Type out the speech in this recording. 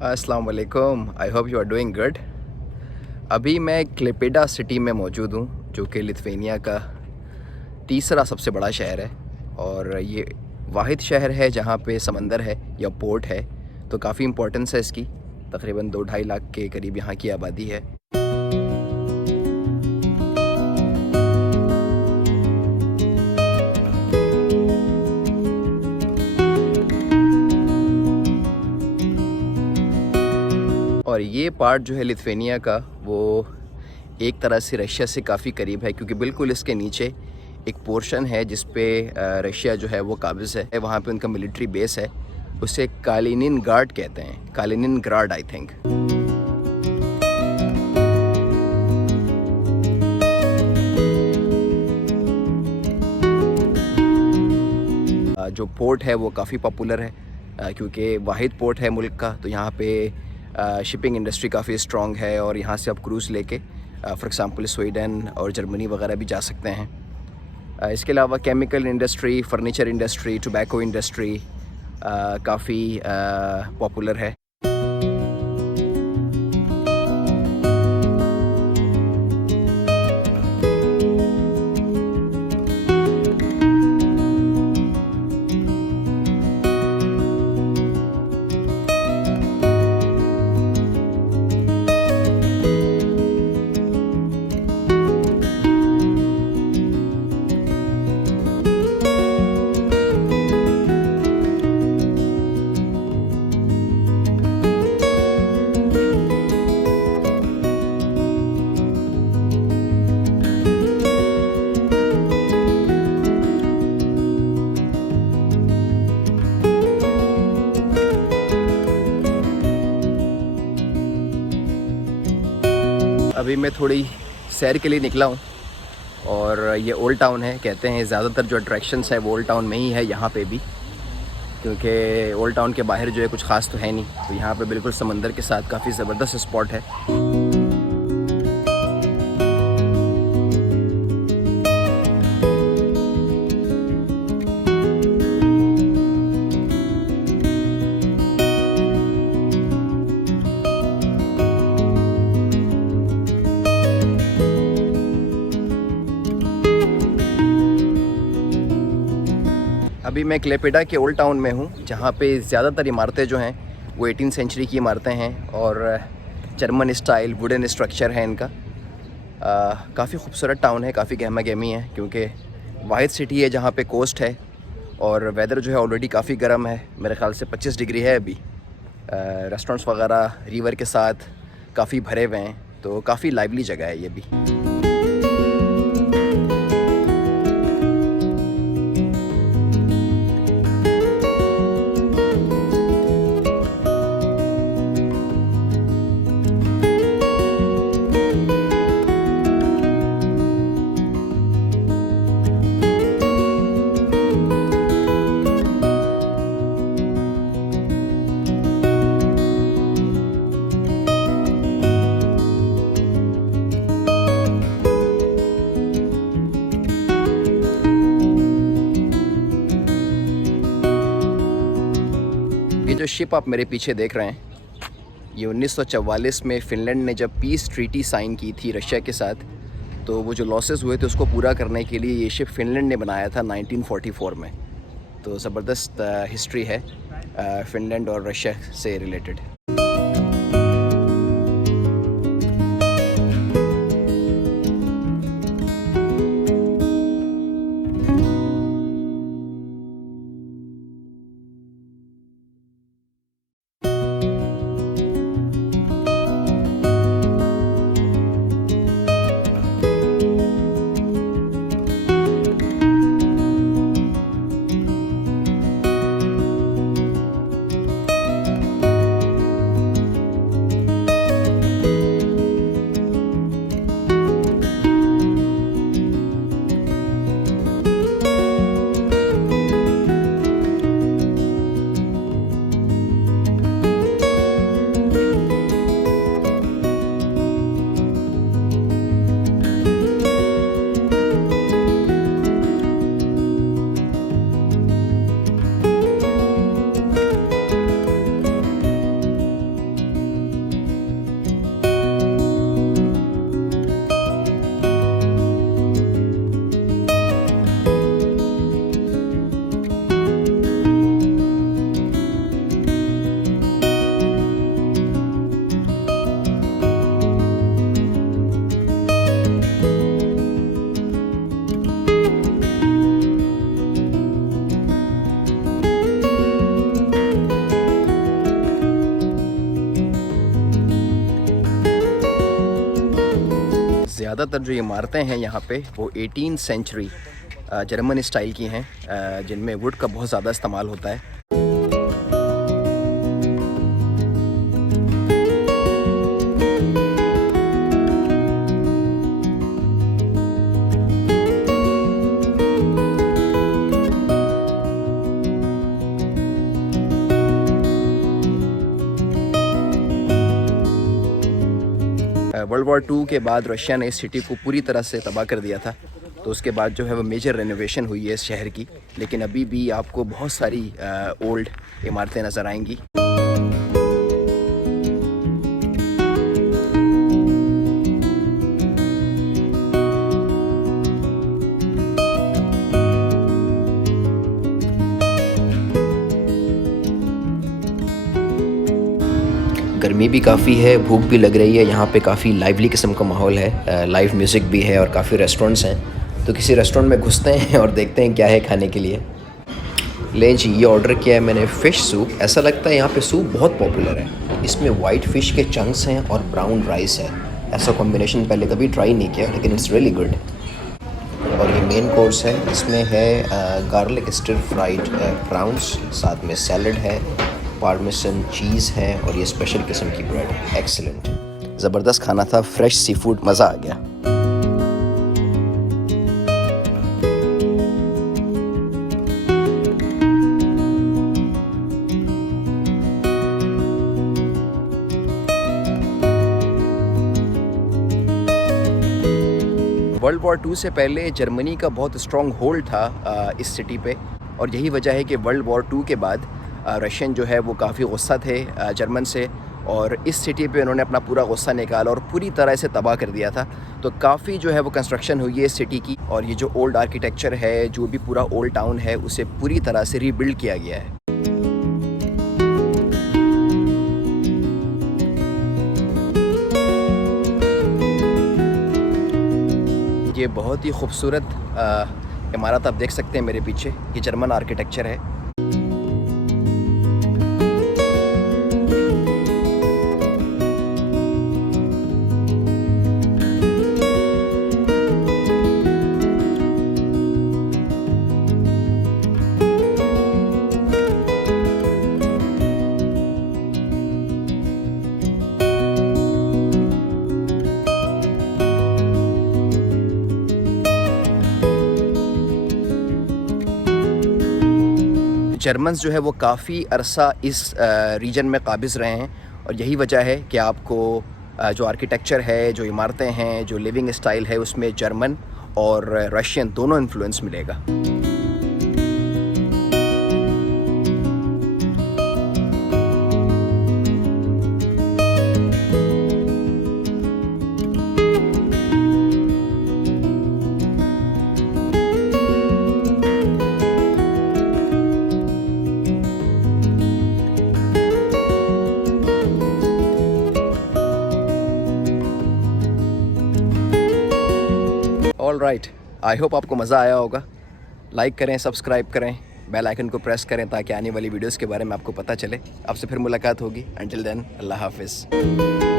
अस्सलाम वालेकुम। I hope you are doing good. अभी मैं क्लेपेडा सिटी में मौजूद हूँ, जो कि लिथुआनिया का तीसरा सबसे बड़ा शहर है, और ये वाहिद शहर है जहाँ पे समंदर है या पोर्ट है, तो काफ़ी इम्पोर्टेंस है इसकी। तकरीबन 2-2.5 लाख के करीब यहाँ की आबादी है। और ये पार्ट जो है लिथुआनिया का, वो एक तरह से रशिया से काफ़ी करीब है, क्योंकि बिल्कुल इसके नीचे एक पोर्शन है जिस पे रशिया जो है वो काबिज़ है। वहाँ पे उनका मिलिट्री बेस है, उसे कालिनिनग्राड कहते हैं, कालिनिनग्राड आई थिंक। जो पोर्ट है वो काफ़ी पॉपुलर है, क्योंकि वाहिद पोर्ट है मुल्क का, तो यहाँ पे शिपिंग इंडस्ट्री काफ़ी स्ट्रॉन्ग है, और यहाँ से आप क्रूज़ लेके फॉर एग्ज़ाम्पल स्वीडन और जर्मनी वगैरह भी जा सकते हैं। इसके अलावा chemical industry, furniture industry, tobacco industry काफ़ी पॉपुलर है। अभी मैं थोड़ी सैर के लिए निकला हूँ, और ये ओल्ड टाउन है। कहते हैं ज़्यादातर जो अट्रैक्शंस है वो ओल्ड टाउन में ही है, यहाँ पे भी, क्योंकि ओल्ड टाउन के बाहर जो है कुछ ख़ास तो है नहीं। तो यहाँ पे बिल्कुल समंदर के साथ काफ़ी ज़बरदस्त स्पॉट है। अभी मैं क्लेपेडा के ओल्ड टाउन में हूँ, जहाँ पे ज़्यादातर इमारतें जो हैं वो 18वीं सेंचुरी की इमारतें हैं, और जर्मन स्टाइल वुडन स्ट्रक्चर है इनका। काफ़ी खूबसूरत टाउन है, काफ़ी गहमा गहमी है, क्योंकि वाहिद सिटी है जहाँ पे कोस्ट है, और वेदर जो है ऑलरेडी काफ़ी गर्म है। मेरे ख़्याल से 25 डिग्री है अभी। रेस्टोरेंट्स वगैरह रिवर के साथ काफ़ी भरे हुए हैं, तो काफ़ी लाइवली जगह है ये भी। ये जो शिप आप मेरे पीछे देख रहे हैं, ये 1944 में फ़िनलैंड ने जब पीस ट्रीटी साइन की थी रशिया के साथ, तो वो जो लॉसेस हुए थे उसको पूरा करने के लिए ये शिप फ़िनलैंड ने बनाया था 1944 में। तो ज़बरदस्त हिस्ट्री है फ़िनलैंड और रशिया से रिलेटेड। ज़्यादातर जो इमारतें हैं यहाँ पे वो 18th सेंचुरी जर्मन स्टाइल की हैं, जिनमें वुड का बहुत ज़्यादा इस्तेमाल होता है। वर्ल्ड वॉर 2 के बाद रशिया ने इस सिटी को पूरी तरह से तबाह कर दिया था, तो उसके बाद जो है वो मेजर रेनोवेशन हुई है इस शहर की, लेकिन अभी भी आपको बहुत सारी ओल्ड इमारतें नज़र आएंगी। गर्मी भी काफ़ी है, भूख भी लग रही है। यहाँ पे काफ़ी लाइवली किस्म का माहौल है, लाइव म्यूज़िक भी है और काफ़ी रेस्टोरेंट्स हैं। तो किसी रेस्टोरेंट में घुसते हैं और देखते हैं क्या है खाने के लिए। ले जी, ये ऑर्डर किया है मैंने फ़िश सूप। ऐसा लगता है यहाँ पे सूप बहुत पॉपुलर है। इसमें वाइट फ़िश के चंक्स हैं और ब्राउन राइस है। ऐसा कॉम्बिनेशन पहले कभी ट्राई नहीं किया, लेकिन इट्स रियली गुड। और ये मेन कोर्स है, इसमें है गार्लिक स्टिर फ्राइड प्राउंस, साथ में सैलड है, पार्मेसन चीज़ है और ये स्पेशल किस्म की ब्रेड है। एक्सीलेंट, ज़बरदस्त खाना था, फ्रेश सी फूड, मज़ा आ गया। वर्ल्ड वॉर 2 से पहले जर्मनी का बहुत स्ट्रॉन्ग होल्ड था इस सिटी पे, और यही वजह है कि वर्ल्ड वॉर 2 के बाद रशियन जो है वो काफ़ी गुस्सा थे जर्मन से, और इस सिटी पे उन्होंने अपना पूरा गुस्सा निकाला और पूरी तरह से तबाह कर दिया था। तो काफ़ी जो है वो कंस्ट्रक्शन हुई है इस सिटी की, और ये जो ओल्ड आर्किटेक्चर है, जो भी पूरा ओल्ड टाउन है, उसे पूरी तरह से रीबिल्ड किया गया है। ये बहुत ही खूबसूरत इमारत आप देख सकते हैं मेरे पीछे, ये जर्मन आर्किटेक्चर है। जर्मन्स जो है वो काफ़ी अरसा इस रीजन में काबिज़ रहे हैं, और यही वजह है कि आपको जो आर्किटेक्चर है, जो इमारतें हैं, जो लिविंग स्टाइल है, उसमें जर्मन और रशियन दोनों इन्फ्लुएंस मिलेगा। ऑल राइट, आई होप आपको मज़ा आया होगा। लाइक करें, सब्सक्राइब करें, बेल आइकन को प्रेस करें ताकि आने वाली वीडियोस के बारे में आपको पता चले। आपसे फिर मुलाकात होगी। अंटिल देन, अल्लाह हाफिज़।